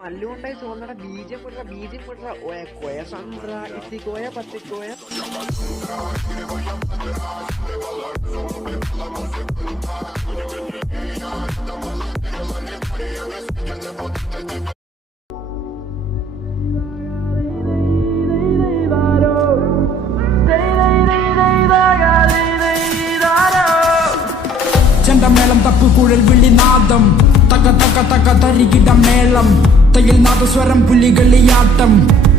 മല്ലുകൊണ്ടായി തോന്നണ ബീജം വിടറ ഓയ കോയ സന്ദ്ര ഇത്തിക്കോയ പത്തിക്കോയ ചെണ്ടമേളം തപ്പുകുഴൽ വിളിനാദം തക തക തക തരികിട മേളം തയ്യൽ നാദസ്വരം പുലികളിയാട്ടം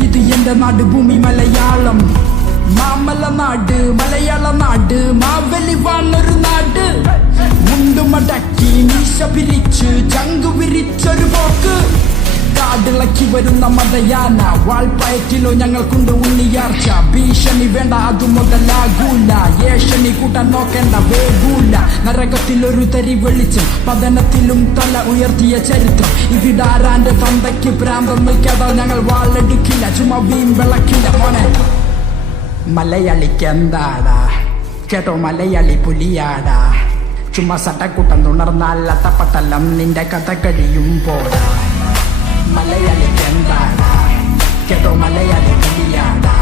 ഇത് എന്റെ നാട് ഭൂമി മലയാളം മാമല നാട് മലയാള നാട് മാവലി വാണൊരു നാട് മുണ്ടുമടക്കി മീശ പിരിച്ച് ചങ്കു വിരിച്ചൊരു പോക്ക് കാടിളക്കി വരുന്ന മതയാന വാൾപ്പയറ്റിലോ ഞങ്ങൾക്കുണ്ട് ഉണ്ണിയാർച്ച ഭീഷണി വേണ്ട അതു മുതലാകൂല ഏഷണി കൂട്ടാൻ നോക്കേണ്ട വേഗൂല നരകത്തിലൊരു തരി വെളിച്ചം പതനത്തിലും തല ഉയർത്തിയ ചരിത്രം ഇവിടാരാന്റെ തന്തയ്ക്ക് പ്രാന്തം വയ്ക്കാതെ ഞങ്ങൾ വാളെടുക്കില്ല ചുമ വീം വിളക്കില്ല മോനെ മലയാളിക്ക് എന്താടാ കേട്ടോ മലയാളി പുലിയാടാ ചുമ സട്ടക്കൂട്ടം തുണർന്നാൽ അട്ടപ്പട്ടലം നിന്റെ കഥ കഴിയും പോടാ മലയാളിക്ക് എന്താടാ കേട്ടോ മലയാളി പുലിയാടാ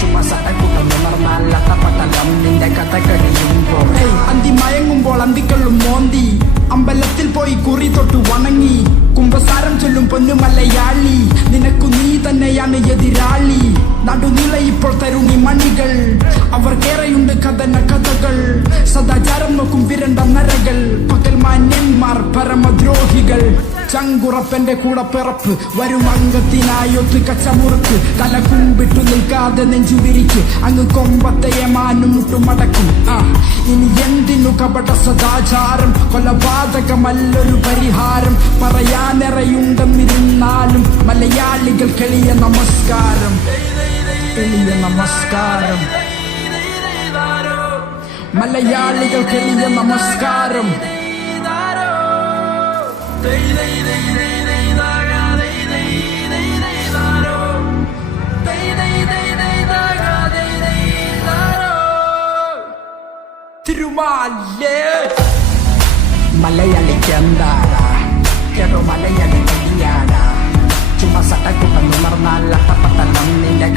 ചുമ സട്ടക്കൂട്ടം തുണർന്നാൽ അട്ടപ്പട്ടലം നിന്റെ കഥ കഴിയും പോടാ അന്തി മയങ്ങുമ്പോൾ അന്തിക്കള്ളും മോന്തി അമ്പലത്തിൽ പോയി കുറി തൊട്ടു വണങ്ങി കുംഭസാരം ചൊല്ലും പൊന്നു മലയാളി നിനക്കു നീ തന്നെയാണ് എതിരാളി നടുനില ഇപ്പോൾ തരുണി മണികൾ അവർക്കേറെയുണ്ട് കഥകൾ സദാചാരം നോക്കും വിരണ്ട നരകൾ പകൽ മാന്യന്മാർ പരമദ്രോഹികൾ ചങ്കുറപ്പന്റെ കൂടെ പിറപ്പ് വരും അംഗത്തിനായൊത്ത് കച്ചമുറുക്ക് തല കുമ്പിട്ടു നിൽക്കാതെ നെഞ്ചുവിരിക്ക് അങ്ങ് കൊമ്പത്തയെ മാനും മുട്ടുമടക്കും ഇനി എന്തിനു കപട സദാചാരം കൊലപാതകമല്ലൊരു പരിഹാരം പറയാനെറയുണ്ടെന്നിരുന്നാലും മലയാളികൾ എളിയ നമസ്കാരം എളിയ നമസ്കാരം മലയാളികൾക്ക് എളിയ നമസ്കാരം തിരുമാലേ മലയാളിക്ക് എന്താടാ കേട്ടോ മലയാളി പുലിയാടാ ചുമ സട്ടക്കൂട്ടം ഉണർന്നാൽ അട്ടപ്പട്ടലം നിന്റെ